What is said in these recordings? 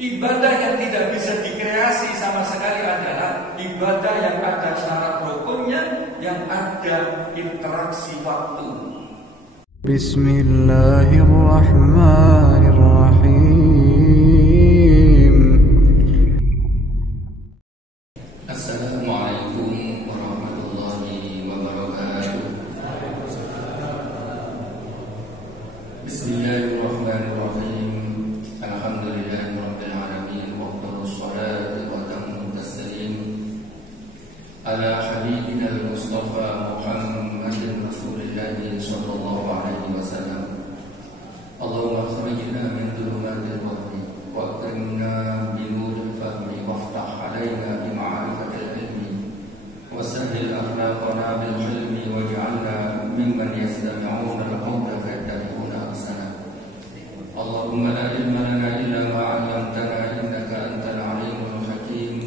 Ibadah yang tidak bisa dikreasi sama sekali adalah ibadah yang ada syarat rukunnya, yang ada interaksi waktu. Bismillahirrahmanirrahim. Assalamualaikum warahmatullahi wabarakatuh. Bismillahirrahmanirrahim. Alhamdulillahirabbil alamin wa afdhalus salati wa tammut taslim ala habibina al-mustafa Muhammadin Rasulillahi sallallahu alaihi wasallam. Allahumma akhrijna min dhulumatil wahmi wa akrimna bi nuril fahmi waftah alaina bi ma'rifatil ilmi wa sahhil akhlaqana bil hilmi waj'alna mimman yastami'una al-qawla fayattabi'una ahsana. Allahumma la ilma lana illa ma 'allamtana innaka antal alimul hakim.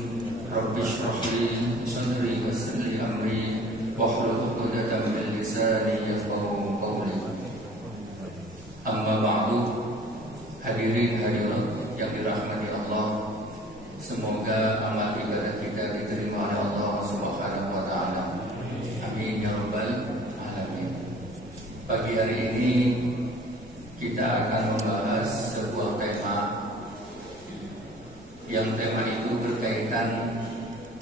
Rabbi shrah li sadri wa yassir li amri wahlul 'uqdatam min lisani yafqahu qawli. Amma ba'du. Hadirin hadirat yang dirahmati Allah, semoga amal ibadah kita diterima oleh Allah Subhanahu wa taala. Amin ya rabbal alamin. Pagi hari ini kita akan membahas sebuah tema, yang tema itu berkaitan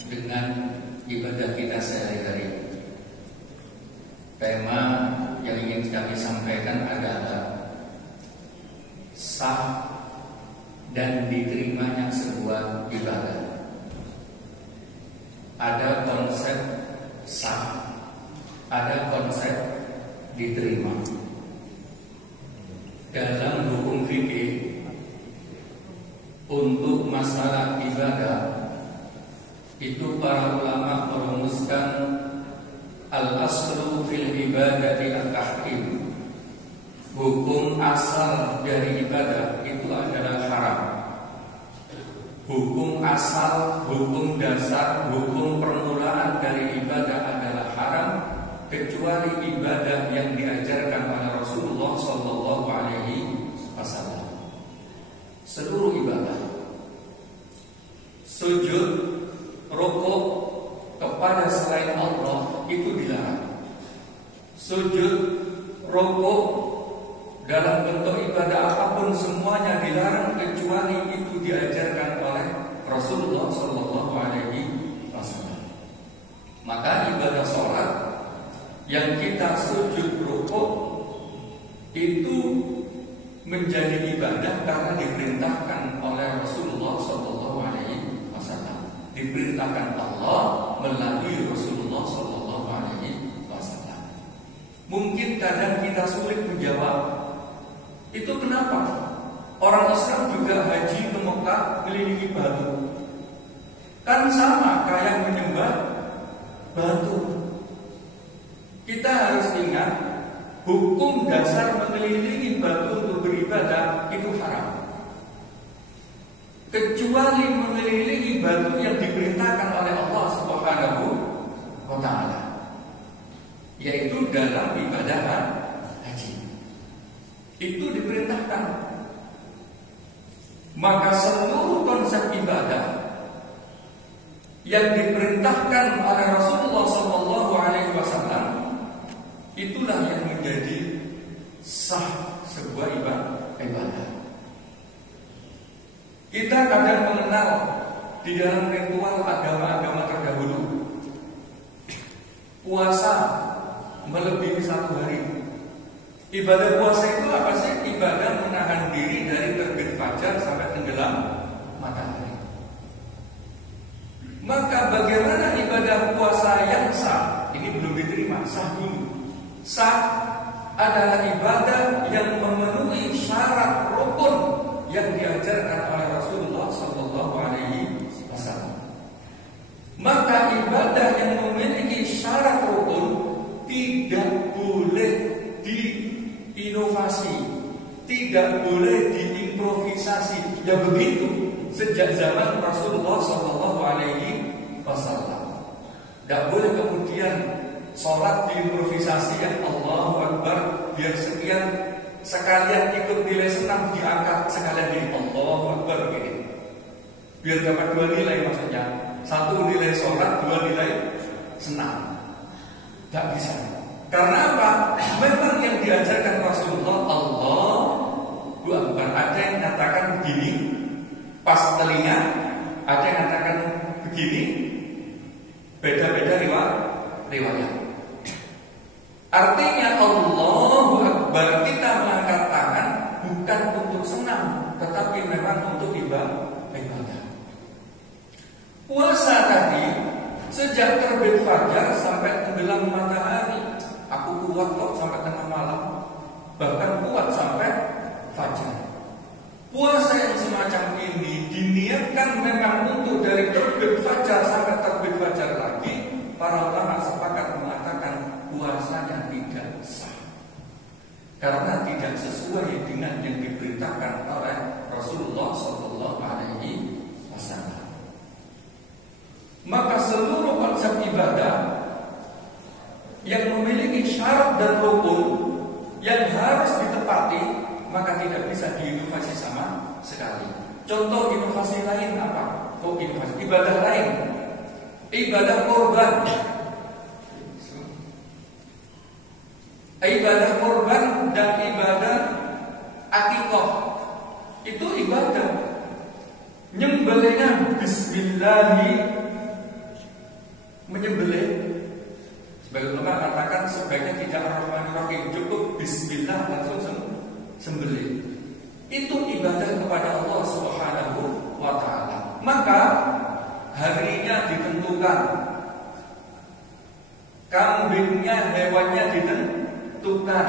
dengan ibadah kita sehari-hari. Tema yang ingin kami sampaikan adalah sah dan diterimanya sebuah ibadah. Ada konsep sah, ada konsep diterima. Dalam hukum fikih, untuk masalah ibadah itu para ulama merumuskan al-aslu fil ibadati at-tahrim. Hukum asal dari ibadah itu adalah haram. Hukum asal, hukum dasar, hukum permulaan dari ibadah adalah haram, kecuali ibadah yang diajarkan oleh Rasulullah Sallallahu Alaihi Wasallam. Seluruh ibadah, sujud, rukuk kepada selain Allah itu dilarang. Sujud, rukuk dalam bentuk ibadah apapun semuanya dilarang, kecuali itu diajarkan oleh Rasulullah Sallallahu Alaihi Wasallam. Maka ibadah sholat yang kita sujud rukuk itu menjadi ibadah karena diperintahkan oleh Rasulullah Sallallahu Alaihi Wasallam, diperintahkan Allah melalui Rasulullah Sallallahu Alaihi Wasallam. Mungkin kadang kita sulit menjawab, itu kenapa? Orang Islam juga haji ke Mekah melilingi batu. Kan sama kayak menyembah batu. Kita harus ingat, hukum dasar mengelilingi batu untuk beribadah itu haram, kecuali mengelilingi batu yang diperintahkan oleh Allah Subhanahu wa taala, yaitu dalam ibadah haji. Itu diperintahkan. Maka seluruh konsep ibadah yang diperintahkan oleh Rasulullah Sallallahu Alaihi Wasallam, itulah yang menjadi sah sebuah ibadah. Kita kadang mengenal di dalam ritual agama-agama terdahulu, puasa melebihi 1 hari. Ibadah puasa itu apa sih? Ibadah menahan diri dari terbit fajar sampai tenggelam matahari. Maka bagaimana ibadah puasa yang sah? Ini belum diterima, sah dulu. Sah adalah ibadah yang memenuhi syarat rukun yang diajarkan oleh Rasulullah Sallallahu Alaihi Wasallam. Maka ibadah yang memiliki syarat rukun tidak boleh diinovasi, tidak boleh diimprovisasi. Ya begitu sejak zaman Rasulullah Sallallahu Alaihi Wasallam. Tidak boleh kemudian sholat diimprovisasi, ya Allahu Akbar, biar sekian sekalian ikut nilai senam diangkat sekalian di Allahu Akbar begini. Biar dapat 2 nilai maksudnya. 1 nilai sholat, 2 nilai senam. Tidak bisa. Karena apa? Memang yang diajarkan Rasulullah Allahu Akbar. Ada yang katakan begini pas telinga, ada yang katakan begini. Beda-beda riwayat. Artinya Allahu Akbar, kita mengangkat tangan bukan untuk senam, tetapi memang untuk ibadah. Puasa tadi sejak terbit fajar sampai tenggelam matahari, aku kuat kok sampai tengah malam, bahkan kuat sampai fajar. Puasa yang semacam ini diniatkan memang untuk dari terbit fajar sampai terbit fajar lagi. Para ulama sepakat mengatakan puasanya tidak sah karena tidak sesuai dengan yang diperintahkan oleh Rasulullah Sallallahu Alaihi Wasallam. Maka seluruh konsep ibadah yang memiliki syarat dan rukun yang harus ditepati, maka tidak bisa diinovasi sama sekali. Contoh inovasi lain apa? Inovasi ibadah lain, ibadah korban. Ibadah korban dan ibadah akikah itu ibadah. Nyembelihnya Bismillahi, menyembelih. Sebagai ulama katakan sebaiknya tidak Ar-Rahmanir-Rahim, cukup Bismillah langsung sembelih. Itu ibadah kepada Allah Subhanahu wa Ta'ala. Maka harinya ditentukan, kambingnya, hewannya ditentukan,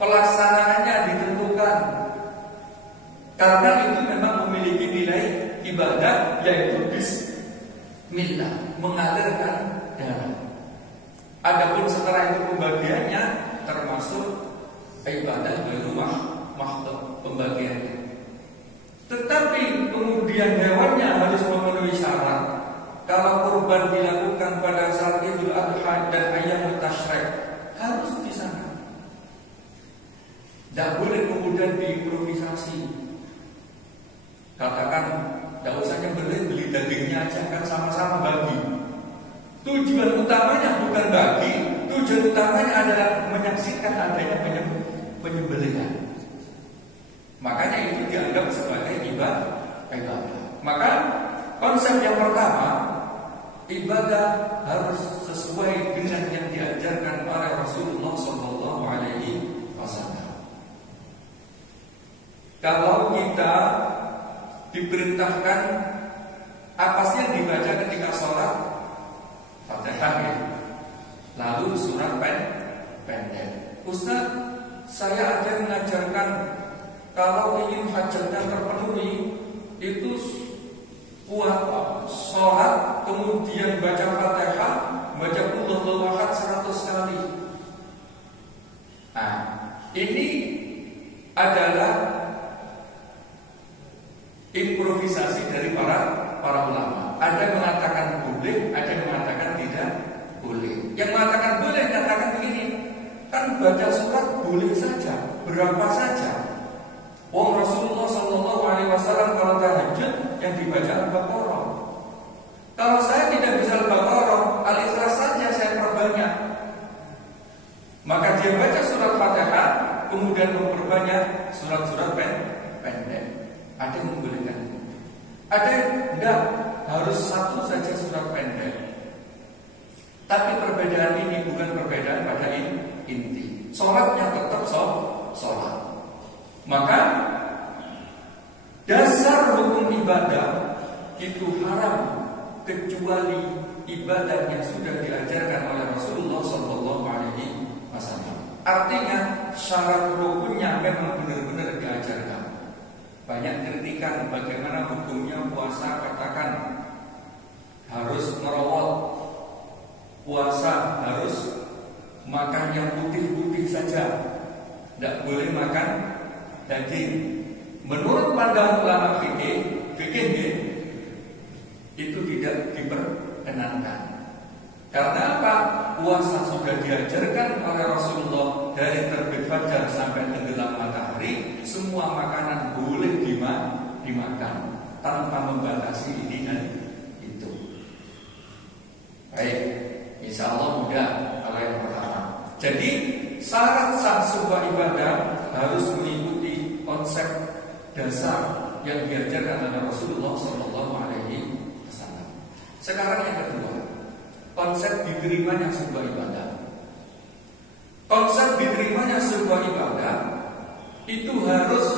pelaksanaannya ditentukan. Karena itu memang memiliki nilai ibadah, yaitu Bismillah, mengalirkan darah. Adapun setelah itu pembagiannya termasuk ibadah berumah mahdoh pembagiannya. Tetapi kemudian hewannya harus memenuhi syarat. Kalau kurban dilakukan pada saat Idul Adha dan Ayyamut Tasyrik, harus di sana. Tidak boleh kemudian diimprovisasi. Katakan, tidak usah nyembelih, beli dagingnya aja, kan sama-sama bagi. Tujuan utamanya bukan bagi, tujuan utamanya adalah menyaksikan adanya penyembelihan. Makanya itu dianggap sebagai ibadah. Maka konsep yang pertama, ibadah harus sesuai dengan yang diajarkan oleh Rasulullah Sallallahu Alaihi Wasallam. Kalau kita diperintahkan apa sih yang dibaca ketika sholat? Fatihah, lalu surat pendek. Ustaz, saya ada yang mengajarkan kalau ingin hajatnya terpenuhi itu sholat kemudian baca Fatihah, baca Qul Huwallahu Ahad 100 kali. Nah, ini adalah improvisasi dari para ulama. Ada yang mengatakan boleh, ada yang mengatakan tidak boleh. Yang mengatakan boleh katakan begini, kan baca surat boleh saja, berapa saja. Rasulullah Sallallahu Alaihi Wasallam kalau tahajud yang dibaca Al-Baqarah. Kalau saya tidak bisa Al-Baqarah, Al-Ikhlas saja saya perbanyak. Maka dia baca surat Fatihah, kemudian memperbanyak surat-surat pendek. Ada yang membolehkan, ada yang tidak, harus satu saja surat pendek. Tapi perbedaan ini bukan perbedaan pada inti. Sholatnya tetap sholat. Maka dasar hukum ibadah itu haram kecuali ibadah yang sudah diajarkan oleh Rasulullah Sallallahu Alaihi Wasallam. Artinya syarat rukunnya memang benar-benar diajarkan. Banyak kritikan bagaimana hukumnya puasa, katakan harus merawat, puasa harus makan yang putih-putih saja, tidak boleh makan daging. Menurut pandangan ulama fikih itu tidak diperkenankan. Karena apa? Puasa sudah diajarkan oleh Rasulullah dari terbit fajar sampai tenggelam matahari, semua makanan boleh dimakan tanpa membatasi ini dan itu. Baik, insya Allah mudah kalau yang pertama. Jadi syarat sah sebuah ibadah harus mengikuti konsep dasar yang diajarkan oleh Rasulullah SAW. Sekarang yang kedua, konsep diterimanya sebuah ibadah. Konsep diterimanya sebuah ibadah itu harus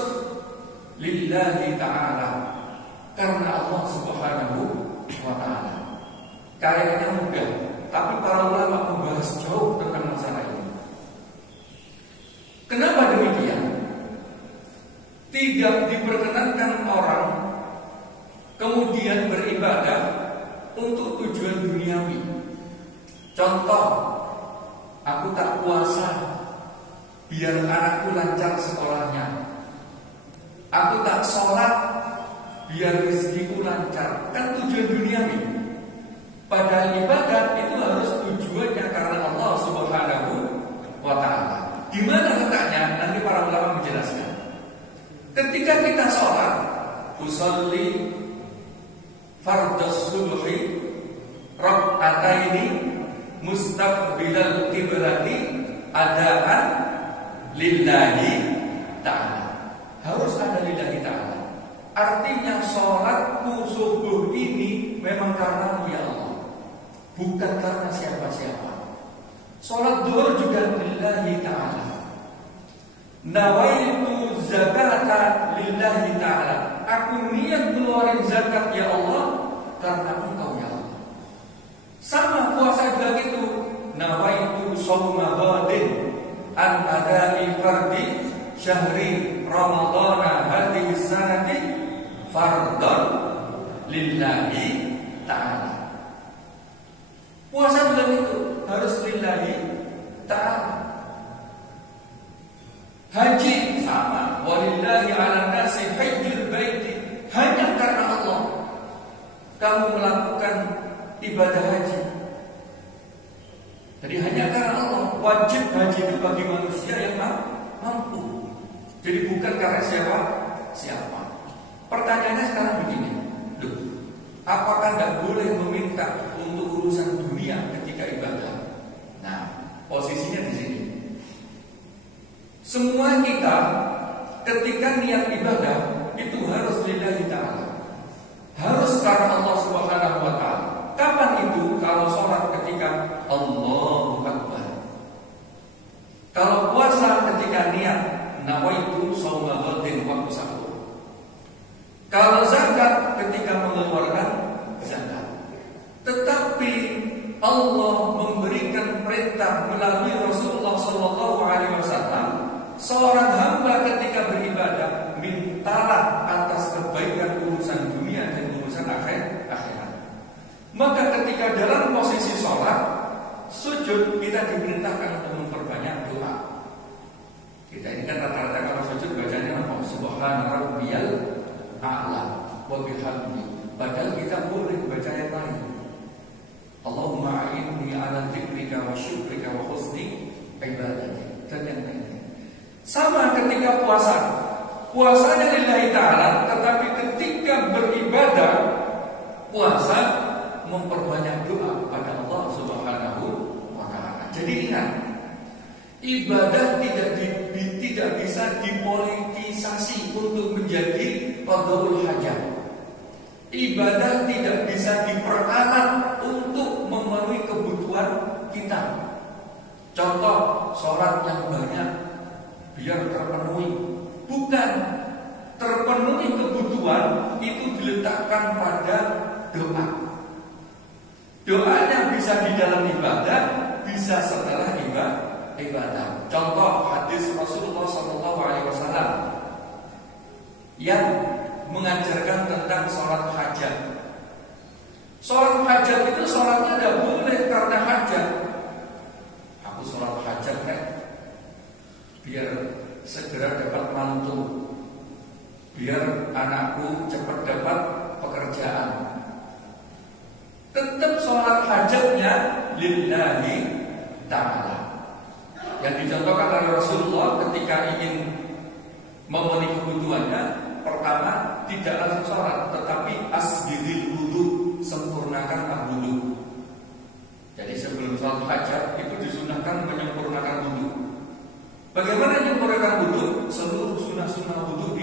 lillahi ta'ala, karena Allah Subhanahu wa ta'ala. Kayaknya mudah, tapi para ulama membahas jauh tentang masalah ini. Kenapa demikian? Tidak diperkenankan orang kemudian beribadah untuk tujuan duniawi. Contoh, aku tak puasa biar anakku lancar sekolahnya. Aku tak sholat biar rezekiku lancar. Kan tujuan duniawi. Padahal ibadah itu harus tujuannya karena Allah Subhanahu wa ta'ala. Di mana letaknya? Nanti para ulama menjelaskan. Ketika kita sholat, usolli fardhus subhi rak'ataini mustaqbilal qiblati adaan lillahi ta'ala. Harus ada lillahi ta'ala. Artinya sholatku subuh ini memang karena ya Allah, bukan karena siapa-siapa. Sholat duhur juga lillahi ta'ala. Nawaitu zakata lillahi ta'ala. Aku niat ngeluarin zakat ya Allah karena Engkau ya Allah. Sama puasa juga gitu. Nawaitu shauma ghadin an ada'i fardhi syahri ramadhana hadhihi sanati fardhan lillahi ta'ala. Puasa juga gitu, harus lillahi ta'ala. Haji sama, walillahi 'alan nasi hajjul baiti, hanya karena Allah kamu melakukan ibadah haji. Jadi hanya karena Allah, wajib haji itu bagi manusia yang mampu. Jadi bukan karena siapa. Pertanyaannya sekarang begini, loh, apakah tidak boleh meminta untuk urusan dunia ketika ibadah? Nah, posisinya di sini. Semua kita ketika niat ibadah itu harus lillahi ta'ala, harus karena Allah Subhanahu wa ta'ala. Kapan itu? Kalau sholat ketika Allahu Akbar. Kalau puasa ketika niat nawaitu shauma ghadin waktu sahur. Kalau zakat ketika mengeluarkan zakat. Tetapi Allah memberikan perintah melalui Rasulullah SAW. Seorang hamba ketika beribadah mintalah atas kebaikan urusan dunia dan urusan akhirat. Maka ketika dalam posisi sholat, sujud, kita diperintahkan untuk memperbanyak doa. Kita ini kan rata-rata kalau sujud bacanya apa? Subhana rabbiyal a'la wa bihamdi. Padahal kita boleh baca yang lain. Allahumma a'inni ala dzikrika wa syukrika wa husni ibadati, dan yang lain. Sama ketika puasa, puasanya lillahi ta'ala, tetapi ketika beribadah, puasa memperbanyak doa kepada Allah Subhanahu wa ta'ala. Jadi ingat, ibadah tidak bisa dipolitisasi untuk menjadi qada'ul hajat. Ibadah tidak bisa diperalat untuk memenuhi kebutuhan kita. Contoh, sholat yang banyak biar terpenuhi. Bukan, terpenuhi kebutuhan itu diletakkan pada doa. Doanya bisa di dalam ibadah, bisa setelah ibadah. Contoh hadis Rasulullah SAW yang mengajarkan tentang sholat hajat. Sholat hajat itu sholatnya tidak boleh karena hajat. Aku sholat hajat kan biar segera dapat mantu, biar anakku cepat dapat pekerjaan. Tetap sholat hajatnya lillahi ta'ala. Yang dicontohkan oleh Rasulullah ketika ingin memenuhi kebutuhannya, pertama tidak langsung sholat, tetapi asbidil wudu, sempurnakan wudu. Jadi sebelum sholat hajat itu disunahkan menyempurnakan wudu. Bagaimana menyempurnakan wudu? Seluruh sunnah-sunnah wudu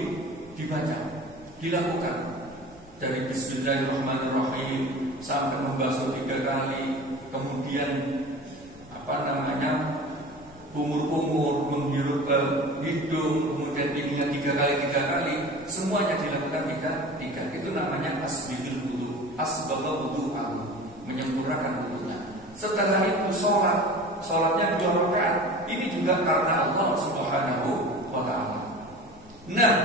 dibaca, dilakukan dari Bismillahirrahmanirrahim sampai membasuh 3 kali, kemudian kumur-kumur, menghirup hidung, kemudian ininya 3 kali, semuanya dilakukan 3. Itu namanya asbidul wudu, asbagha wudu'ahu, menyempurnakan wudunya. Setelah itu sholatnya 2 rakaat. Ini juga karena Allah Subhanahu wa ta'ala. Nah,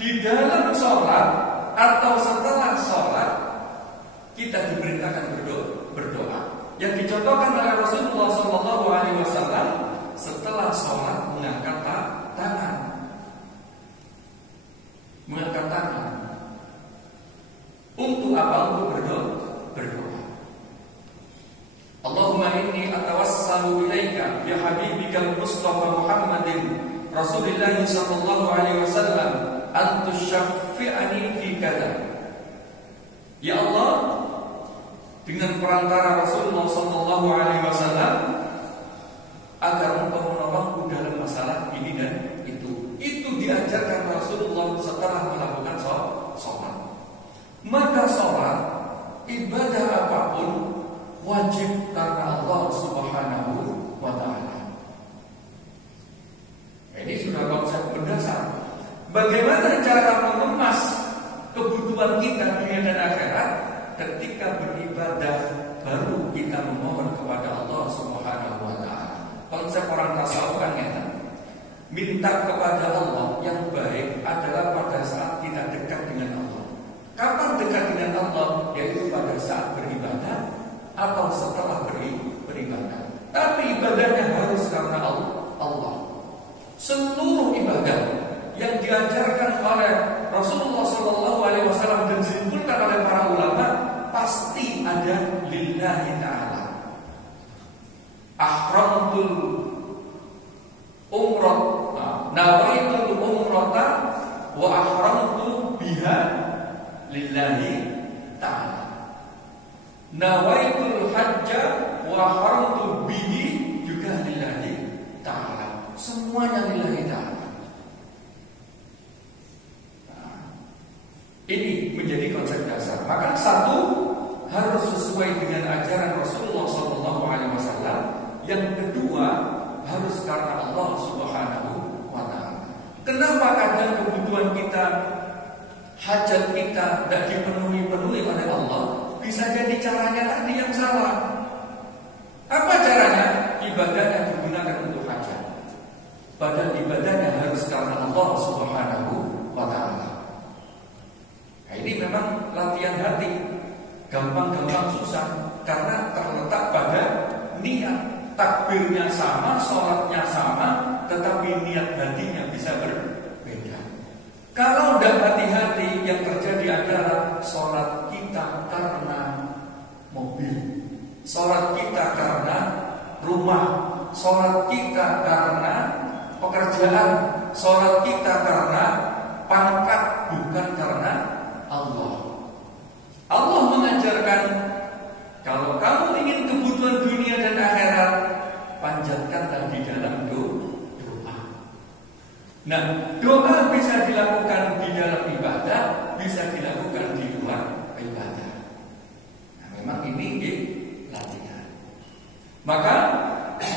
di dalam sholat atau setelah sholat kita diperintahkan berdoa. Yang dicontohkan oleh Rasulullah SAW setelah sholat mengangkat tangan. Untuk apa? Untuk berdoa. Allahumma inni atawassalu ilaika bi habibikal Mustafa Muhammadin Rasulillah sallallahu alaihi wasallam an tusyaffi'ani fi kada. Ya Allah, dengan perantara Rasulullah sallallahu alaihi wasallam agar engkau menolongku dalam masalah ini dan itu. Itu diajarkan Rasulullah setelah melakukan sholat. Maka sholat, ibadah apapun wajib karena Allah Subhanahu wa ta'ala. Ini sudah konsep mendasar. Bagaimana cara mengemas kebutuhan kita dunia dan akhirat? Ketika beribadah baru kita memohon kepada Allah Subhanahu wa ta'ala. Konsep orang tasawuf kan ya, minta kepada Allah yang baik adalah pada saat kita dekat dengan Allah. Kapan dekat dengan Allah? Yaitu pada saat beribadah atau setelah beribadah. Tapi ibadahnya harus karena Allah. Seluruh ibadah yang diajarkan oleh Rasulullah SAW dan disimpulkan oleh para ulama pasti ada lillahi ta'ala. Ahramtul umrah, nawaitul umrata wa ahramtu biha lillahi ta'ala. Nawaitul hajja wa ahramtu bihi juga lillahi ta'ala. Semuanya lillahi ta'ala. Ini menjadi konsep dasar. Maka satu harus sesuai dengan ajaran Rasulullah SAW. Yang kedua harus karena Allah Subhanahu wa ta'ala. Kenapa kadang kebutuhan kita, hajat kita tidak dipenuhi oleh Allah? Bisa jadi caranya tadi yang salah. Apa caranya? Ibadahnya digunakan untuk hajat. Padahal ibadahnya harus karena Allah Subhanahu wa ta'ala. Nah, ini memang latihan hati. Gampang-gampang susah karena terletak pada niat. Takbirnya sama, sholatnya sama, tetapi niat hatinya bisa berbeda. Kalau tidak hati-hati, yang terjadi adalah sholat kita karena mobil, sholat kita karena rumah, sholat kita karena pekerjaan, sholat kita karena pangkat, bukan karena Allah. Allah mengajarkan, kalau kamu ingin kebutuhan dunia dan akhirat, panjatkanlah di dalam doa. Nah, doa bisa dilakukan di dalam ibadah, bisa dilakukan di luar ibadah. Nah, memang ini latihan. Maka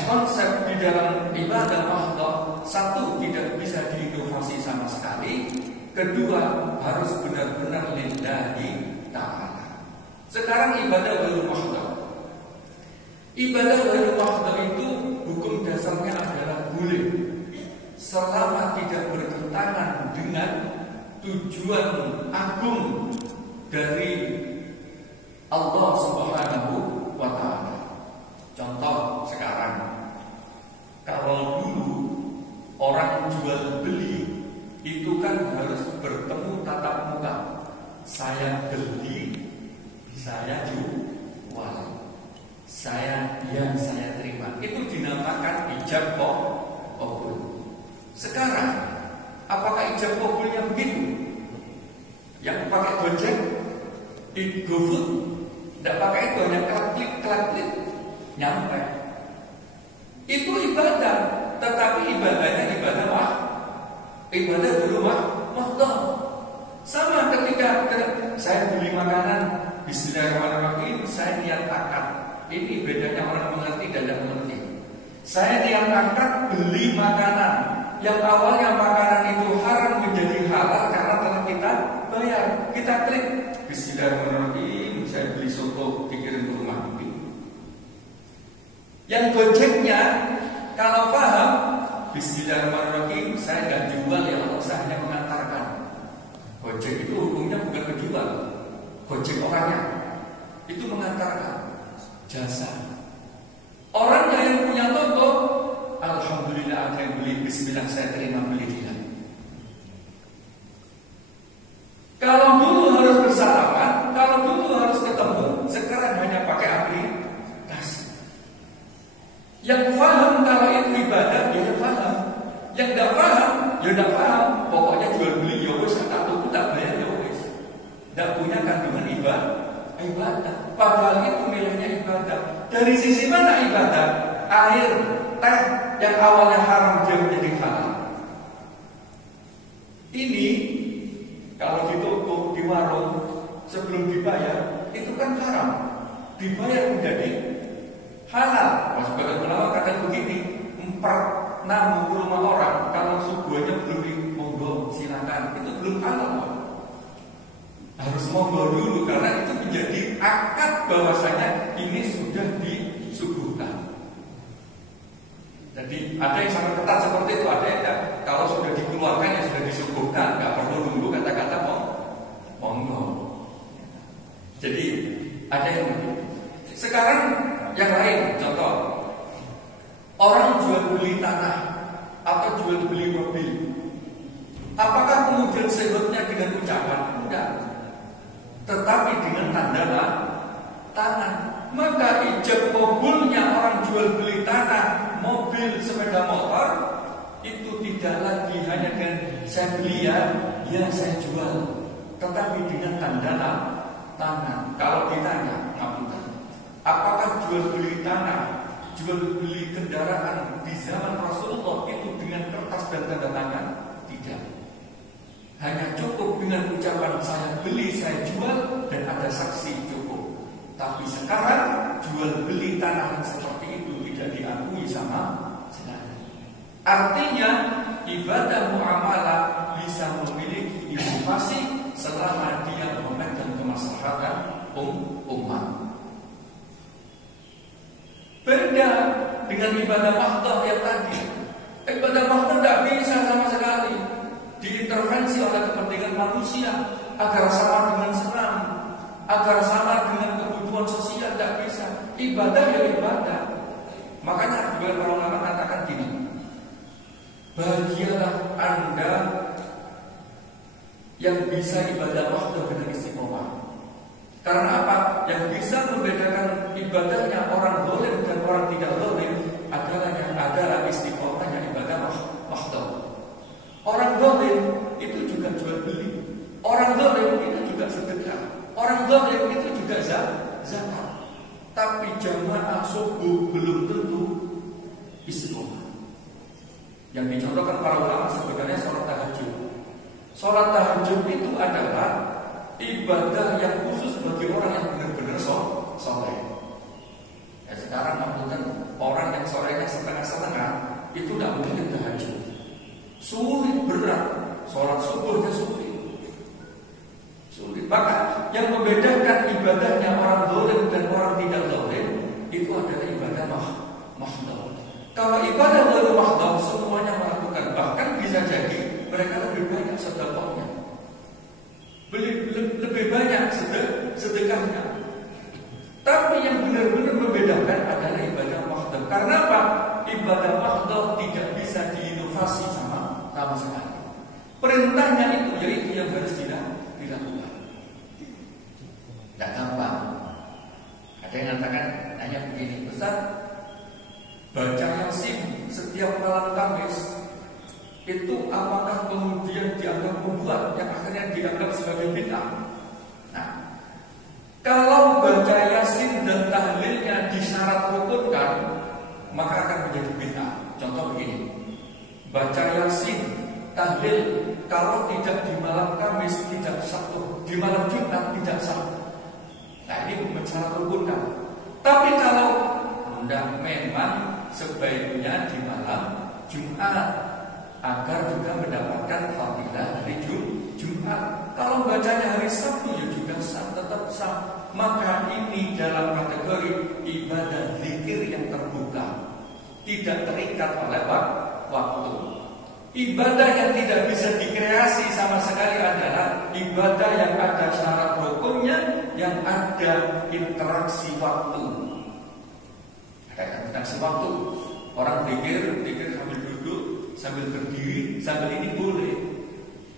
konsep di dalam ibadah Allah, satu, tidak bisa diinovasi sama sekali. Kedua, harus benar-benar lillahi ta'ala. Sekarang ibadah ghairu mahdhah. Ibadah ghairu mahdhah itu hukum dasarnya adalah boleh selama tidak bertentangan dengan tujuan agung dari Allah Subhanahu wa ta'ala. Contoh sekarang, kalau dulu orang jual beli itu kan harus bertemu tatap muka. Saya beli, saya jual, saya terima. Itu dinamakan ijab qabul. Sekarang, apakah ijab qabulnya begitu? pakai Gojek, di GoFood, tidak pakai itu, hanya klik, nyampe. Itu ibadah, tetapi ibadahnya ibadah di rumah mahdoh. Sama ketika saya beli makanan, bismillahirrahmanirrahim, saya niat akad. Ini bedanya orang mengerti dan tidak mengerti. Saya niat akad beli makanan, yang awalnya makanan itu haram menjadi halal karena telah kita bayar. Kita klik bismillahirrahmanirrahim, saya beli soto dikirim ke rumah ini. Yang Gojeknya kalau paham bismillahirrahmanirrahim, saya nggak jual ya Allah, saya hanya mengantarkan. Gojek itu hukumnya bukan menjual, Gojek orangnya itu mengantarkan jasa. Orangnya yang punya toko, alhamdulillah ada yang beli, bismillah saya terima beli dia. Kalau dulu harus bersalaman, kalau dulu harus ketemu, sekarang hanya pakai aplikasi. Yang paham kalau itu ibadah, dia paham. Yang tidak paham, ya tidak paham. Pokoknya jual beli ya wes, atau tak bayar ya wes. Tidak punya kandungan ibadah. Padahal itu nilainya ibadah. Dari sisi mana ibadah? Air, teh yang awalnya haram dia menjadi halal. Ini kalau di toko, di warung, sebelum dibayar itu kan haram. Dibayar menjadi halal. Sebagian ulama kata begini, 465 orang kalau subuhnya belum monggo silakan, itu belum halal. Harus monggo dulu karena itu menjadi akad bahwasanya ini sudah disuguhkan. Jadi ada yang sangat ketat seperti itu, ada yang tidak. Kalau sudah dikeluarkan ya sudah disuguhkan, nggak perlu nunggu kata-kata monggo. Jadi ada yang begitu. Sekarang yang lain, contoh orang jual beli tanah atau jual beli mobil. Apakah kemudian sebutnya dengan ucapan? Enggak. Tetapi dengan tanda tangan. Maka ijab kabulnya orang jual beli tanah, mobil, sepeda motor itu tidak lagi hanya dengan saya beli ya saya jual, tetapi dengan tanda tangan. Kalau ditanya, apakah jual beli tanah, jual beli kendaraan di zaman Rasulullah itu dengan kertas dan tanda tangan? Tidak. Hanya cukup dengan ucapan saya beli, saya jual, dan ada saksi cukup. Tapi sekarang jual beli tanah seperti itu tidak diakui sama sekali. Artinya ibadah muamalah bisa memiliki inovasi selama dia memegang kemaslahatan umat. Beda dengan ibadah mahdoh yang tadi. Ibadah mahdoh tidak bisa sama sekali diintervensi oleh kepentingan manusia agar sama dengan senam, agar sama dengan kebutuhan sosial, tidak bisa. Ibadah ya ibadah. Makanya juga para ulama katakan gini, bahagialah Anda yang bisa ibadah mahdoh dengan istiqomah. Karena apa? Yang bisa membedakan ibadahnya orang zalim dan orang tidak zalim adalah istiqomahnya ibadah mahdoh. Orang zalim itu juga jual beli. Orang zalim itu juga sedekah. Orang zalim itu juga zakat. Tapi jamaah subuh belum tentu istiqomah. Yang dicontohkan para ulama sebenarnya sholat tahajud. Sholat tahajud itu adalah ibadah yang khusus bagi orang yang benar-benar soleh. Ya sekarang maksudnya orang yang solehnya setengah-setengah itu tidak mungkin tahajud. Sulit, berat. Sholat subuhnya sulit. Maka yang membedakan ibadahnya orang zalim dan orang tidak zalim itu adalah ibadah mahdoh. Kalau ibadah zalim mahdoh semuanya melakukan, bahkan bisa jadi mereka lebih banyak sedekahnya, lebih banyak sedekahnya. Tapi yang benar-benar membedakan adalah ibadah mahdoh. Karena apa? Ibadah mahdoh tidak bisa diinovasi sama sekali. Perintahnya itu yaitu yang harus dilakukan. Tidak gampang. Ada yang mengatakan hanya begini, Ustaz, baca Yasin setiap malam Kamis itu apakah kemudian dianggap membuat yang akhirnya dianggap sebagai bid'ah? di malam Jumat tidak sah. Nah ini syarat rukun kan. Tapi kalau tidak, memang sebaiknya di malam Jumat agar juga mendapatkan fadilah hari Jumat. Kalau bacanya hari Sabtu ya juga sah, tetap sah. Maka ini dalam kategori ibadah zikir yang terbuka, tidak terikat oleh waktu. Ibadah yang tidak bisa dikreasi sama sekali adalah ibadah yang ada syarat rukunnya, yang ada interaksi waktu. Ada interaksi waktu. Orang zikir sambil duduk, sambil berdiri, sambil ini boleh.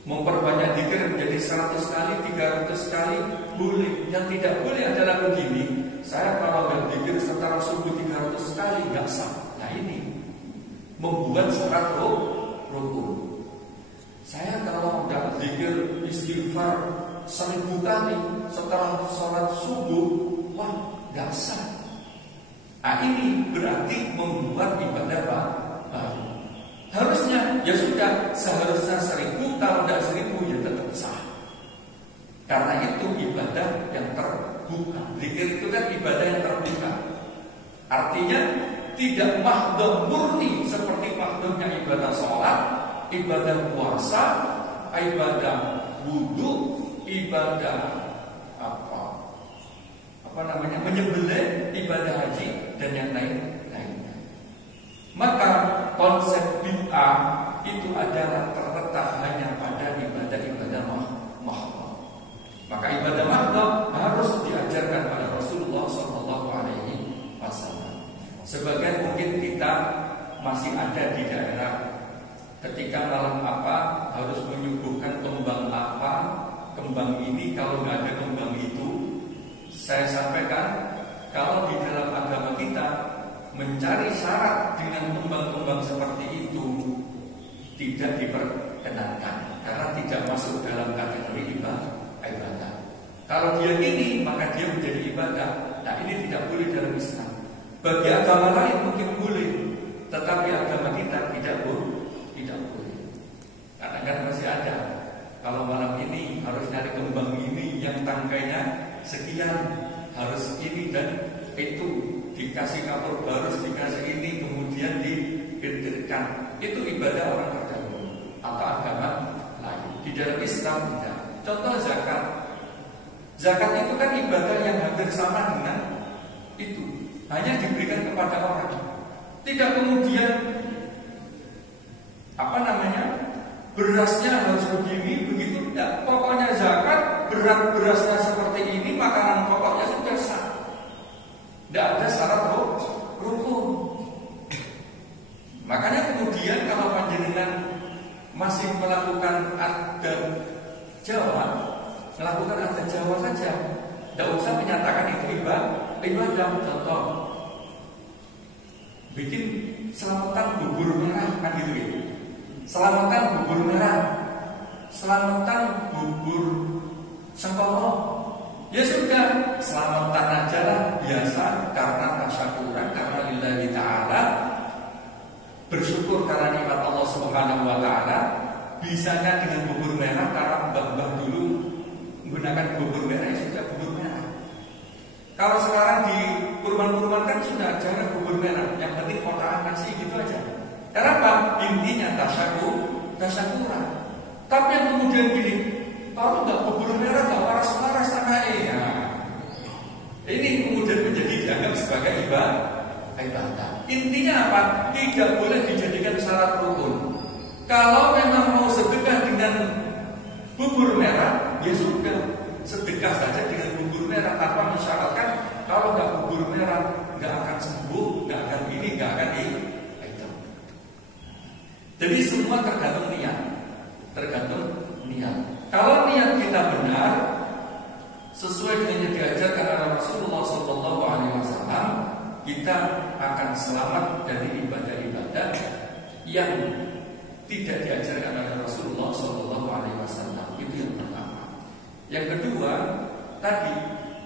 Memperbanyak zikir menjadi 100 kali, 300 kali boleh. Yang tidak boleh adalah begini, saya kalau berzikir secara subuh 300 kali nggak sah. Nah ini membuat syarat rukun. Saya kalau nggak zikir istighfar 1000 kali setelah sholat subuh, wah nggak sah. Nah ini berarti membuat ibadah baru. Harusnya ya sudah, seharusnya 1000, kalau tidak 1000 ya tetap sah. Karena itu ibadah yang terbuka. Zikir itu kan ibadah yang terbuka. Artinya tidak mahdhah murni seperti mahdhahnya ibadah sholat, ibadah puasa, ibadah wudhu, ibadah menyembelih, ibadah haji dan yang lainnya. Maka konsep bid'ah itu adalah terletak hanya pada ibadah-ibadah mahdhah. Maka ibadah mahdhah harus diajarkan pada Rasulullah SAW. Sebagian mungkin kita masih ada di daerah, ketika malam apa harus menyuguhkan kembang apa, kembang ini, kalau nggak ada kembang itu. Saya sampaikan, kalau di dalam agama kita mencari syarat dengan kembang-kembang seperti itu tidak diperkenankan, karena tidak masuk dalam kategori ibadah. Kalau dia ini, maka dia menjadi ibadah. Nah ini tidak boleh dalam Islam. Bagi agama lain mungkin boleh, tetapi agama kita tidak boleh. Karena kan masih ada, kalau malam ini harus nyari kembang ini yang tangkainya sekian, harus ini dan itu, dikasih kapur baru, dikasih ini, kemudian digetirkan. Itu ibadah orang terdahulu atau agama lain. Di dalam Islam tidak. Contoh zakat. Zakat itu kan ibadah yang hampir sama dengan itu, hanya diberikan kepada orang. Tidak kemudian berasnya harus begini, begitu tidak. Pokoknya zakat, berasnya seperti ini, makanan pokoknya sudah sah. Tidak ada syarat rukun. Makanya kemudian kalau panjenengan masih melakukan adat Jawa, melakukan adat Jawa saja, tidak usah menyatakan itu ibadah. Contoh, bikin selamatan bubur merah kan gitu ya. Selamatan bubur merah, selamatan bubur sengkolo. Ya sudah, selamatan aja lah, biasa, karena tasyakuran, karena lillahi ta'ala, bersyukur karena nikmat Allah Subhanahu wa ta'ala. Bisanya dengan bubur merah, karena mbah-mbah dulu menggunakan bubur merah, ya sudah bubur merah. Kalau sekarang di kurban-kurban kan sudah jarang bubur merah, yang penting kotaan nasi gitu aja. Kenapa? Intinya tasyakuran. Tapi yang kemudian gini, kalau nggak bubur merah nggak waras-waras anaknya. Ini kemudian menjadi dianggap sebagai ibadah. Intinya apa? Tidak boleh dijadikan syarat rukun. Kalau memang mau sedekah dengan bubur merah, ya sudah, sedekah saja dengan bubur merah tanpa mensyaratkan kalau nggak bubur merah nggak akan sembuh, nggak akan ini, nggak akan ini. Jadi semua tergantung niat. Kalau niat kita benar, sesuai dengan yang diajarkan oleh Rasulullah SAW, kita akan selamat dari ibadah-ibadah yang tidak diajarkan oleh Rasulullah SAW. Itu yang pertama. Yang kedua, tadi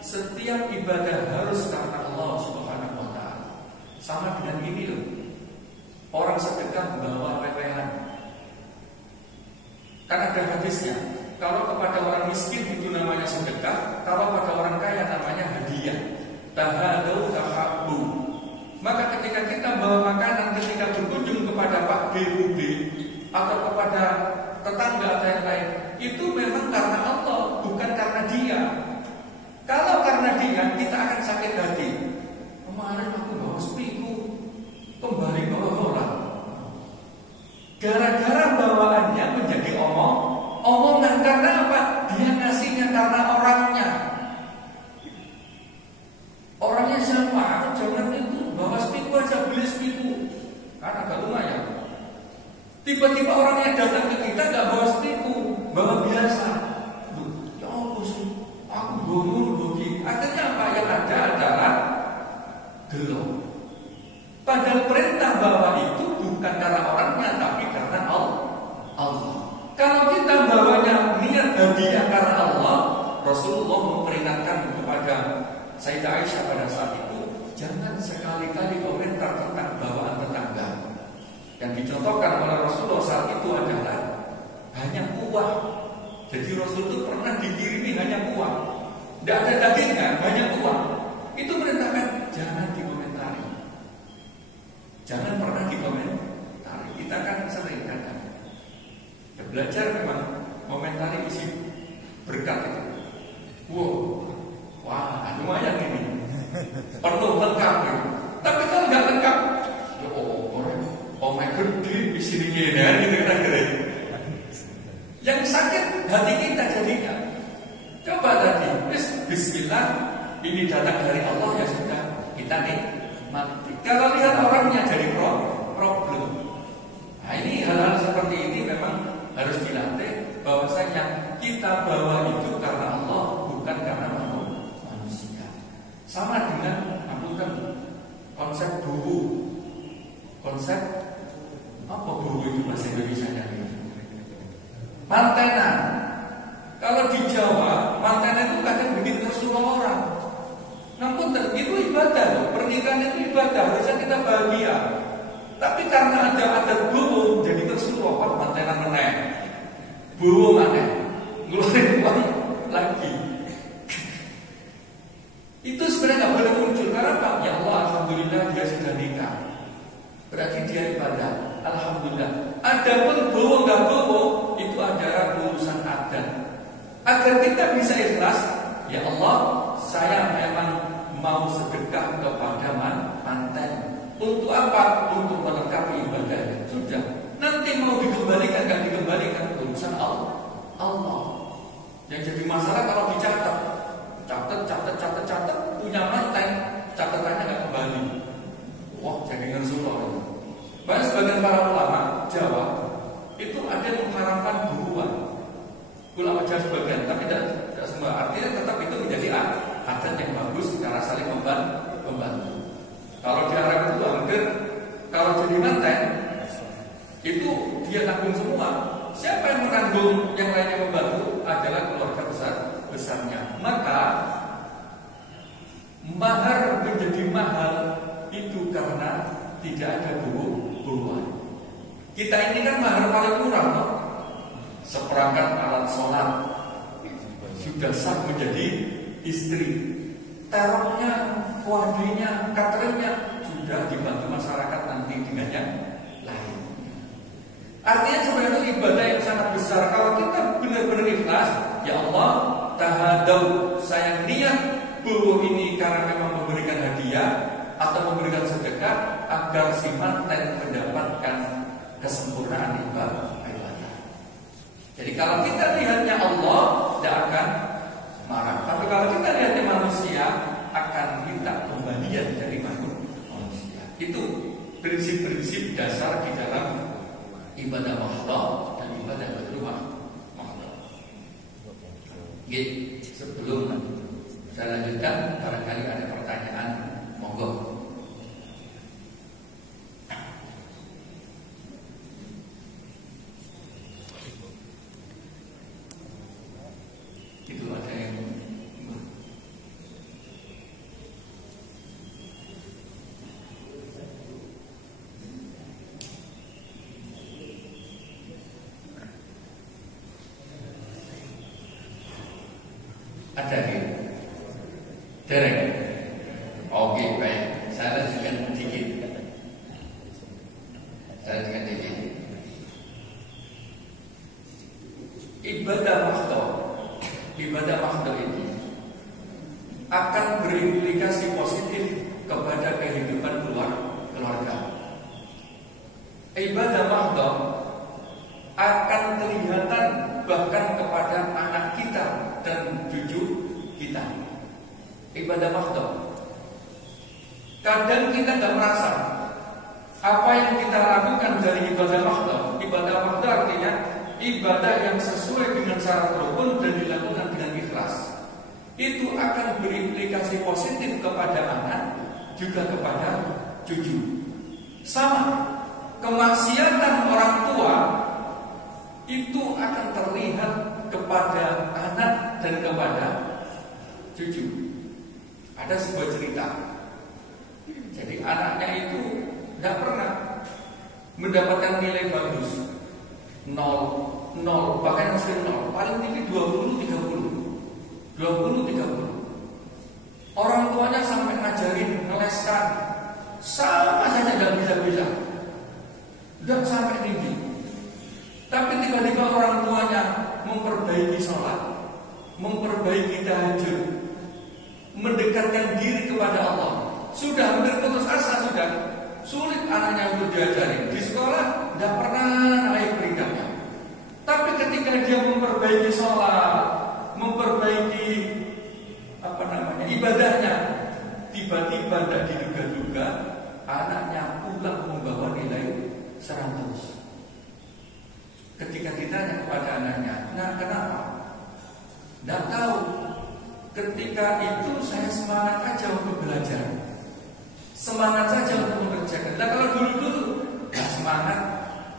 setiap ibadah harus karena Allah Subhanahu wa ta'ala. Sama dengan ini loh. Orang sedekah membawa lepehan. Karena ada hadisnya, kalau kepada orang miskin itu namanya tahadau tahabbu. Maka ketika kita bawa makanan, ketika berkunjung kepada Pak B, Bu B, atau kepada tetangga atau yang lain, itu memang karena Allah, bukan karena dia. Kalau karena dia, kita akan sakit hati. Kemarin aku bawa spiku, kembali bawa orang. Gara-gara bawaannya menjadi omongan. Karena apa? Dia ngasihnya karena orangnya. Orangnya siapa? Jangan itu, bawa spiku aja, beli spiku, karena agak lumayan. Tiba-tiba orangnya datang ke kita nggak bawa spiku, bawa biasa. Ya Allah sih, aku bohong. Akhirnya apa yang ada adalah gelo. Padahal perintah bawa itu bukan karena orangnya, tapi karena Allah. Kalau kita bawanya niat hadiah karena Allah, Rasulullah memperingatkan kepada Sayyidah Aisyah pada saat itu, jangan sekali-kali komentar tentang bawaan tetangga. Yang dicontohkan oleh Rasulullah saat itu adalah hanya kuah. Jadi Rasul itu pernah dikirimi hanya kuah, tidak ada dagingnya, hanya kuah. Itu merintahkan jangan dikomentari, jangan pernah dikomentari. Kita kan sering kadang belajar memang komentari isi berkat itu. Wah, lumayan ini, perlu lengkap gitu. Tapi kalau nggak lengkap, oh my god, di sini gitu kira-kira. Yang sakit hati kita jadinya. Coba tadi, Bismillah, ini datang dari Allah, ya sudah, kita nikmati. Kalau lihat orangnya jadi problem. Nah ini hal-hal seperti ini memang harus dilatih, bahwasanya kita bawa itu karena Allah, bukan karena manusia. Sama dengan konsep bubu. Konsep apa bubu itu bahasa Indonesia-nya? Mantenan. Kalau di Jawa, mantenan itu kadang bikin tersuruh orang. Namun itu ibadah loh. Pernikahan itu ibadah, harusnya kita bahagia. Tapi karena ada adat bubu, jadi tersuruh apa? Mantenan meneh, bubu meneh, ngeluarin uang lagi. Itu sebenarnya nggak boleh muncul. Karena apa? Ya Allah, alhamdulillah dia sudah nikah, berarti dia ibadah. Alhamdulillah. Adapun bowo nggak bowo itu adalah urusan adat. Agar kita bisa ikhlas, ya Allah, saya memang mau sedekah kepada manten. Untuk apa? Untuk melengkapi ibadahnya. Sudah. Nanti mau dikembalikan nggak dikembalikan urusan Allah. Yang jadi masalah kalau dicatat, catat, punya manten, catatannya nggak kembali. Wah, jadi ngersuloh. Bahkan sebagian para ulama Jawa itu ada yang mengharamkan buruan. Ulama Jawa sebagian, tapi tidak semua. Artinya tetap itu menjadi adat yang bagus karena saling membantu. Kalau di Arab itu hampir kalau jadi manten itu dia tanggung semua. Siapa yang menanggung yang lainnya membantu adalah keluarga besarnya. Maka mahar menjadi mahal itu karena tidak ada buruan. Kita ini kan mahar paling murah, no? Seperangkat alat sholat sudah sah menjadi istri. Terongnya, kuadrinya, kateringnya sudah dibantu masyarakat nanti dengan yang lain. Artinya sebenarnya itu ibadah yang sangat besar. Kalau kita benar-benar ikhlas, ya Allah, tahadau, saya niat bahwa ini karena memang memberikan hadiah atau memberikan sedekah agar si manten mendapatkan kesempurnaan ibadah. Jadi kalau kita lihatnya Allah, tidak akan marah. Tapi kalau kita lihatnya manusia, akan minta kembalian dari manusia. Itu prinsip-prinsip dasar di dalam ibadah makhluk dan ibadah makhluk. Gitu. Sebelum saya lanjutkan, barangkali ada pertanyaan, monggo. Itu ada yang ada gitu. Derek. mahdoh ini akan berimplikasi positif kepada kehidupan keluarga. Ibadah mahdoh akan kelihatan bahkan kepada anak kita dan cucu kita. Ibadah mahdoh. Kadang kita nggak merasa apa yang kita lakukan dari ibadah mahdoh. Ibadah mahdoh artinya ibadah yang sesuai dengan syarat rukun dan dilakukan dengan ikhlas. Itu akan berimplikasi positif kepada anak juga kepada cucu. Sama, kemaksiatan orang tua itu akan terlihat kepada anak dan kepada cucu. Ada sebuah cerita. Jadi anaknya itu tidak pernah mendapatkan nilai bagus, 0, bahkan hampir 0, paling tinggi 20, 30. Orang tuanya sampai ngajarin, ngeleskan, sama saja tidak bisa, tidak sampai tinggi. Tapi tiba-tiba orang tuanya memperbaiki sholat, memperbaiki tahajud, mendekatkan diri kepada Allah. Sudah hampir putus asa, sudah sulit anaknya untuk diajari. Di sekolah tidak pernah naik peringkatnya. Tapi ketika dia memperbaiki sholat, memperbaiki ibadahnya, tiba-tiba tidak diduga-duga anaknya pulang membawa nilai 100. Ketika ditanya kepada anaknya, nah kenapa? Tidak tahu. Ketika itu saya semangat aja untuk belajar, semangat saja untuk mengerjakan. Nah kalau dulu-dulu nggak semangat,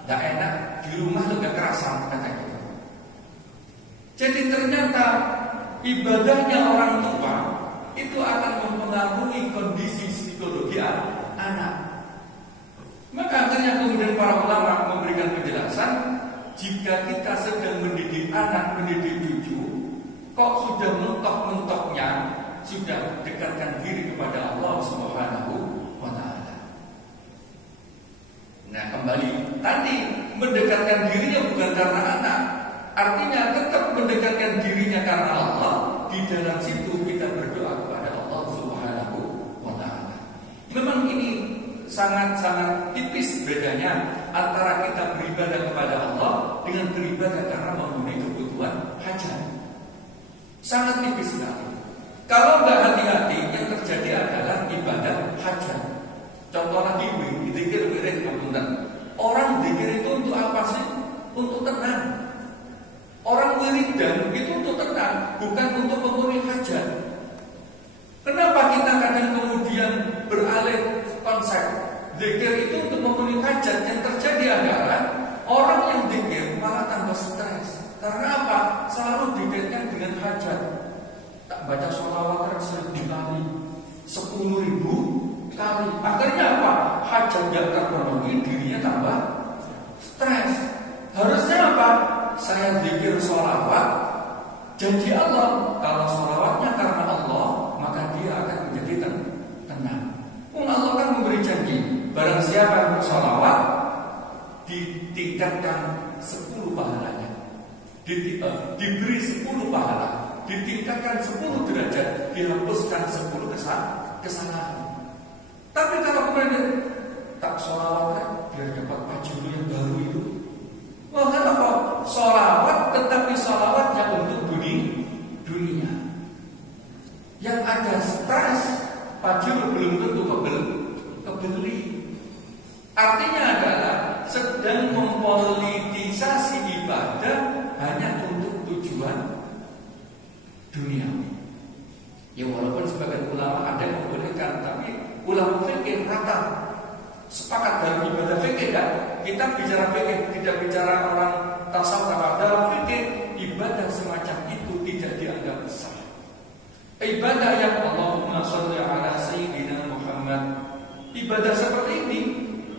nggak enak, di rumah tuh nggak kerasa, kata gitu. Jadi ternyata ibadahnya orang tua itu akan mempengaruhi kondisi psikologi anak. Maka akhirnya kemudian para ulama memberikan penjelasan, jika kita sedang mendidik anak, mendidik cucu, kok sudah mentok-mentoknya, sudah dekatkan diri kepada Allah Subhanahu wa ta'ala. Nah kembali tadi, mendekatkan dirinya bukan karena anak, artinya tetap mendekatkan dirinya karena Allah. Di dalam situ kita berdoa kepada Allah Subhanahu wa ta'ala. Memang ini sangat-sangat tipis bedanya antara kita beribadah kepada Allah dengan beribadah karena memenuhi kebutuhan hajat. Sangat tipis sekali. Kalau nggak hati-hati, yang terjadi adalah ibadah hajat. Contoh lagi, zikir kemudian. Orang zikir itu untuk apa sih? Untuk tenang. Orang wiridan itu untuk tenang, bukan untuk memenuhi hajat. Kenapa kita kadang kemudian beralih konsep zikir itu untuk memenuhi hajat? Yang terjadi adalah orang yang zikir malah tambah stres. Karena apa? Selalu dikaitkan dengan hajat. Tak baca sholawat 1000 kali, 10.000 kali. Akhirnya apa? Hajat yang terpenuhi, dirinya tambah stres. Harusnya apa? Saya zikir sholawat, janji Allah, kalau sholawatnya karena Allah, maka dia akan menjadi tenang. Allah kan memberi janji, barang siapa yang bersholawat, ditingkatkan 10 pahalanya, diberi 10 pahala, ditingkatkan 10 derajat, dihapuskan 10 kesalahan. Tapi kalau kemudian tak sholawat, biar dapat baju yang baru itu, wah kenapa? Sholawat tetapi sholawatnya untuk dunia. Yang ada stres, pajur belum tentu kebeli. Artinya adalah sedang mempolitisasi ibadah hanya untuk tujuan dunia. Ya walaupun sebagian ulama ada yang membolehkan, tapi ulama fikih rata sepakat dalam ibadah fikih kan? Kita bicara fikih, tidak bicara orang tasawuf. Dalam fikih, ibadah semacam itu tidak dianggap sah. Ibadah yang Allahumma sholli ala sayyidina Muhammad, ibadah seperti ini,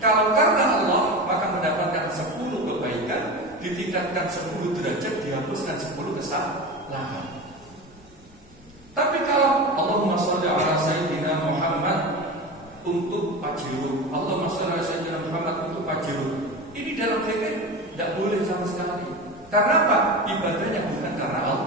kalau karena Allah maka mendapatkan 10 kebaikan, ditingkatkan 10 derajat, dihapuskan 10 kesalahan. Tapi kalau Allahumma sholli ala sayyidina Muhammad untuk pajero, Allahumma sholli ala sayyidina Muhammad untuk pajero, ini dalam fikih tidak boleh sama sekali. Karena apa? Ibadahnya bukan karena Allah.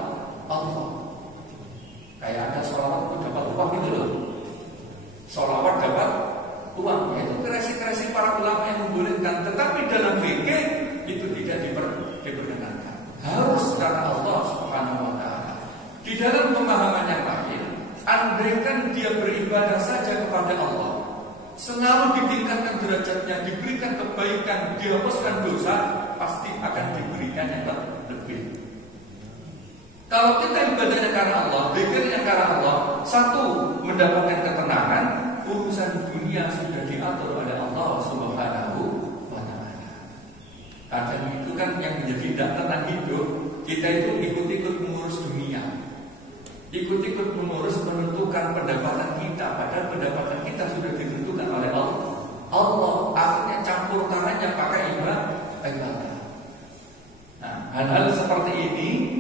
andaikan dia beribadah saja kepada Allah, selalu ditingkatkan derajatnya, diberikan kebaikan, dihapuskan dosa, pasti akan diberikan yang lebih. Kalau kita ibadahnya karena Allah, zikirnya karena Allah, satu, mendapatkan ketenangan, urusan dunia sudah diatur oleh Allah Subhanahu wa Ta'ala. Kadang itu kan yang menjadi tidak tenang hidup, kita itu ikut-ikut mengurus dunia, ikut-ikut mengurus menentukan pendapatan kita, padahal pendapatan kita sudah ditentukan oleh Allah. Allah akhirnya campur tangannya pakai ibadah. Nah, hal-hal seperti ini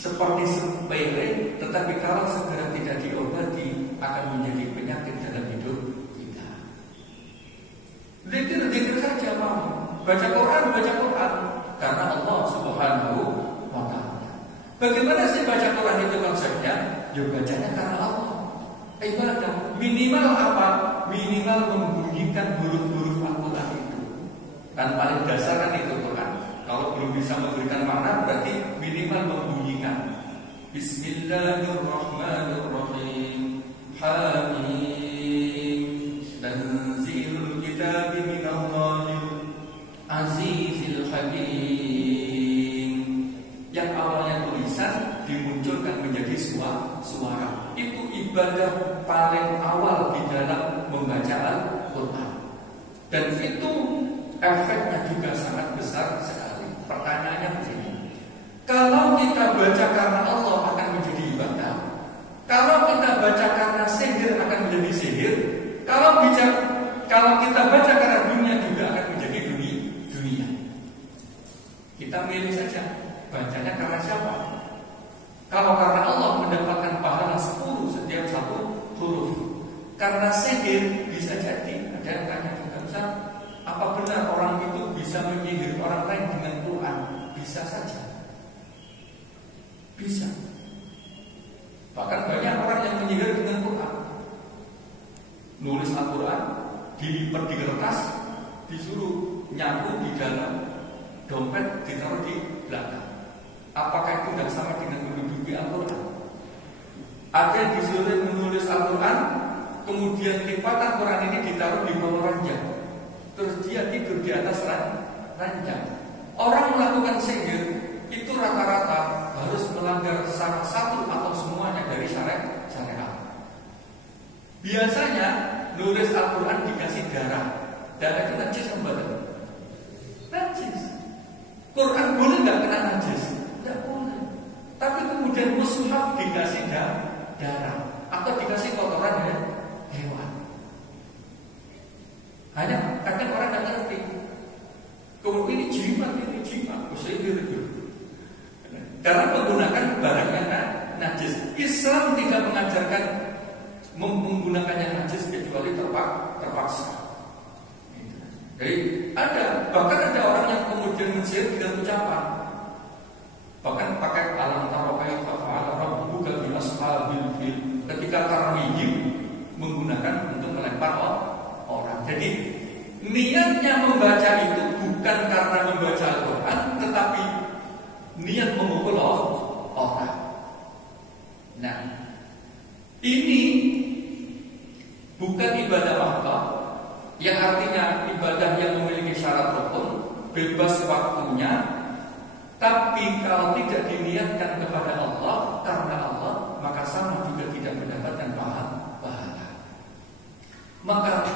seperti sepele, tetapi kalau segera tidak diobati akan menjadi penyakit dalam hidup kita. Zikir saja mau, baca Quran, karena Allah Subhanahu wa Ta'ala. Bagaimana sih baca Quran itu konsepnya? Ya bacanya karena Allah. Ibadah minimal apa? Minimal membunyikan huruf-huruf Al-Quran itu. Kan paling dasar kan itu Quran. Kalau belum bisa memberikan makna berarti minimal membunyikan Bismillahirrahmanirrahim. Hamim. Tanzilul kitabi minallahil azizil hakim. Yang awalnya tulisan dimunculkan menjadi suara. Itu ibadah paling awal di dalam membaca Al-Quran. Dan itu efeknya juga sangat besar sekali. Pertanyaannya begini, kalau kita baca karena Allah akan menjadi ibadah, kalau kita baca karena sihir akan menjadi sihir, kalau kita baca karena dunia juga akan menjadi dunia. Kita milih saja, bacanya karena siapa? Kalau karena Allah mendapatkan pahala 10 setiap satu huruf. Karena sihir bisa jadi, ada yang tanya juga, Ustaz, apa benar orang itu bisa menyihir orang lain dengan Quran? Bisa saja. Bisa. Bahkan banyak orang yang menyihir dengan Quran. Nulis Al-Quran, dilipat di kertas, disuruh nyapu di dalam dompet, ditaruh di belakang. Apakah itu tidak sama dengan menduduki Al-Quran? Ada yang disuruh menulis Al-Quran, kemudian lipatan Quran ini ditaruh di bawah ranjang, terus dia tidur di atas ranjang. Orang melakukan sihir itu rata-rata harus melanggar salah satu atau semuanya dari syariat. Biasanya nulis Al-Quran dikasih darah itu najis kembali. Najis. Quran boleh nggak kena najis? Tidak boleh. Tapi kemudian mushaf dikasih darah atau dikasih kotoran hewan. Hanya kadang orang nggak ngerti. Kemudian ini jimat, sihir itu. Karena menggunakan barang yang najis. Islam tidak mengajarkan menggunakan yang najis kecuali terpaksa. Jadi bahkan ada orang yang kemudian mensihir dengan ucapan, bahkan pakai alam tarokai fa'ala rabbuka bi ashabil fil ketika tarmihim menggunakan untuk melempar orang. Jadi niatnya membaca itu bukan karena membaca Al-Quran, tetapi niat memukul orang. Nah, ini bukan ibadah waqaf, yang artinya ibadah yang memiliki syarat rukun, bebas waktunya, tapi kalau tidak diniatkan kepada Allah karena Allah, maka sama juga tidak mendapatkan pahala. Maka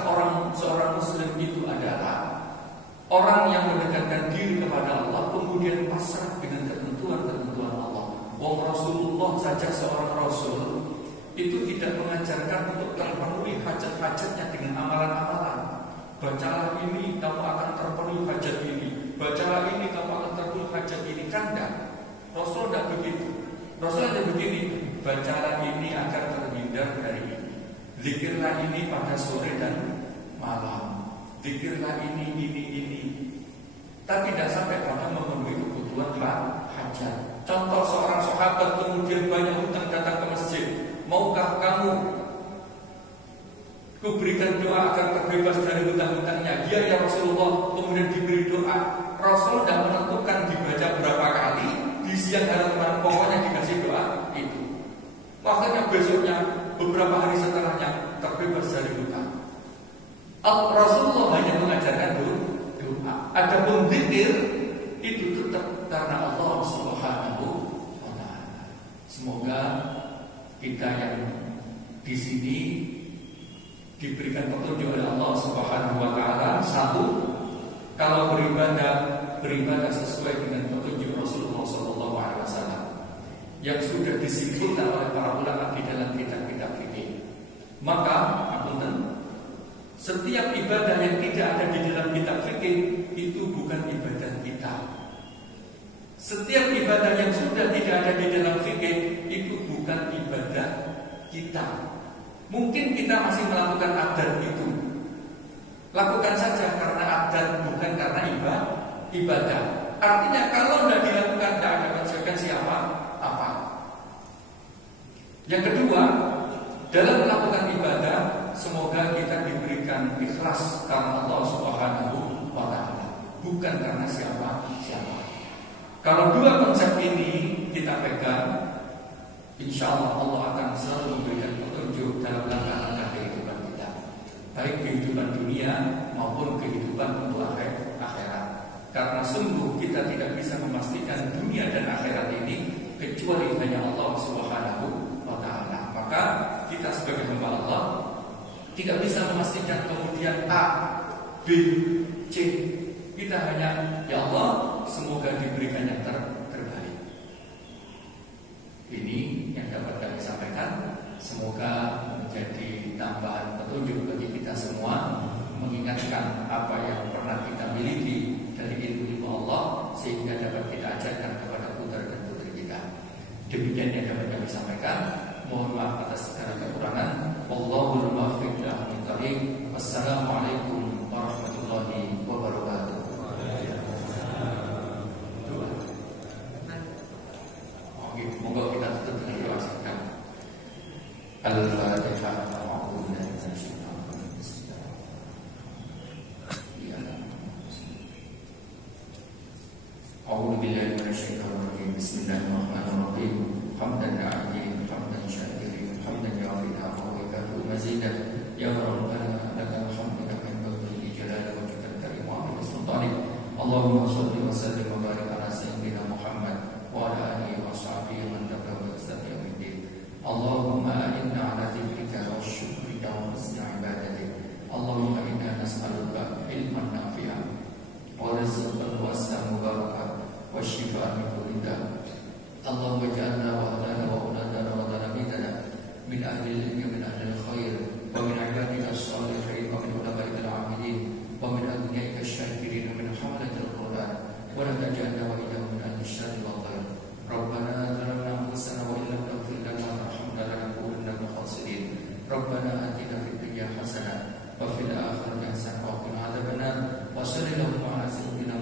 seorang muslim itu adalah orang yang mendekatkan diri kepada Allah, kemudian pasrah dengan ketentuan Allah. Wong Rasulullah saja seorang Rasul itu tidak mengajarkan untuk terpenuhi hajat-hajatnya dengan amalan-amalan. Bacalah ini kamu akan terpenuhi hajat ini, bacalah ini kamu akan terpenuhi hajat ini. Kan enggak. Rasul tidak begitu. Rasul ada begini, bacalah ini agar terhindar dari ini, zikirlah ini pada sore dan malam, zikirlah ini. Tapi tidak sampai pada memenuhi kebutuhan hajat. Contoh seorang sahabat kemudian banyak hutang datang ke masjid. Maukah kamu kuberikan doa agar terbebas dari hutang-hutangnya? Ya Rasulullah. Kemudian diberi doa. Rasul tidak menentukan dibaca berapa kali. Di siang hari teman pokoknya dikasih doa itu. Makanya besoknya beberapa hari setelahnya terbebas dari hutang. Rasulullah hanya mengajarkan doa. Adapun zikir itu tetap karena Allah Subhanahu wa taala. Semoga kita yang di sini diberikan petunjuk oleh Allah Subhanahu wa taala. Satu, kalau beribadah sesuai dengan petunjuk Rasulullah sallallahu alaihi wasallam yang sudah disimpulkan oleh para ulama di dalam kitab-kitab fikih. Maka setiap ibadah yang tidak ada di dalam kitab fikih itu bukan ibadah kita. Setiap ibadah yang sudah tidak ada di dalam fikih itu bukan ibadah kita. Mungkin kita masih melakukan adat itu. Lakukan saja karena adat, bukan karena ibadah. Artinya kalau tidak dilakukan tidak ada konsekuensi apa. Yang kedua, dalam melakukan ibadah semoga kita diberikan ikhlas karena Allah Subhanahu wa taala, bukan karena siapa. Kalau dua konsep ini kita pegang, insya Allah akan selalu memberikan petunjuk dalam langkah-langkah kehidupan kita, baik kehidupan dunia maupun kehidupan untuk akhirat. Karena sungguh kita tidak bisa memastikan dunia dan akhirat ini kecuali hanya Allah Subhanahu wa taala. Maka kita sebagai hamba Allah tidak bisa memastikan kemudian A, B, C. Kita hanya, ya Allah, semoga diberikan yang terbaik. Ini yang dapat kami sampaikan. Semoga menjadi tambahan petunjuk bagi kita semua, mengingatkan apa yang pernah kita miliki dari ilmu Allah, sehingga dapat kita ajarkan kepada putra dan putri kita. Demikian yang dapat kami sampaikan. Mohon maaf atas segala kekurangan. Wallahul muwaffiq ila aqwamit thoriq. Wassalamualaikum warahmatullahi wabarakatuh. Moga kita tutup dengan doa singkat. Al-Fatihah. A'udzu billahi minasyaitonir rajim. Bismillahirrahmanirrahim. Hamdan li'abdihi hamdan syakirin hamdan yu'affi'u wa yakfu mazidan ya rabbana lakal hamdu kama yanbaghi li jalali wajhikal karim wa 'azimi sultanik. Allahumma shalli wa sallim wa barik ala sayyidina Muhammad wa ala alihi wa sahbihi man tabi'ahu bi ihsan ila yaumil. Allahumma a'inna 'ala dzikrika wa syukrika wa husni 'ibadatik. Allahumma inna nas'aluka ilman nafi'an wa rizqan wasi'an mubarakan wa shifaa'an min kulli da'. Allahumma ij'alna wa ahlana wa auladana wa talamidana min ahli al-ilmi min ahli al-khair wa min ibadika as-salihin wa min ulama'ika al-'amilin wa min aghniya'ika asy-syakirin wa min hamalati al-Qur'an wa la taj'alna wa iyyahum min ahli asy-syarri wal khair. Rabbana zalamna anfusana wa illam taghfir lana wa tarhamna lanakunanna minal khasirin. Rabbana atina fid dunya hasanah wa fil akhirati hasanah wa qina adzabannar. Wa sallallahu ala sayyidina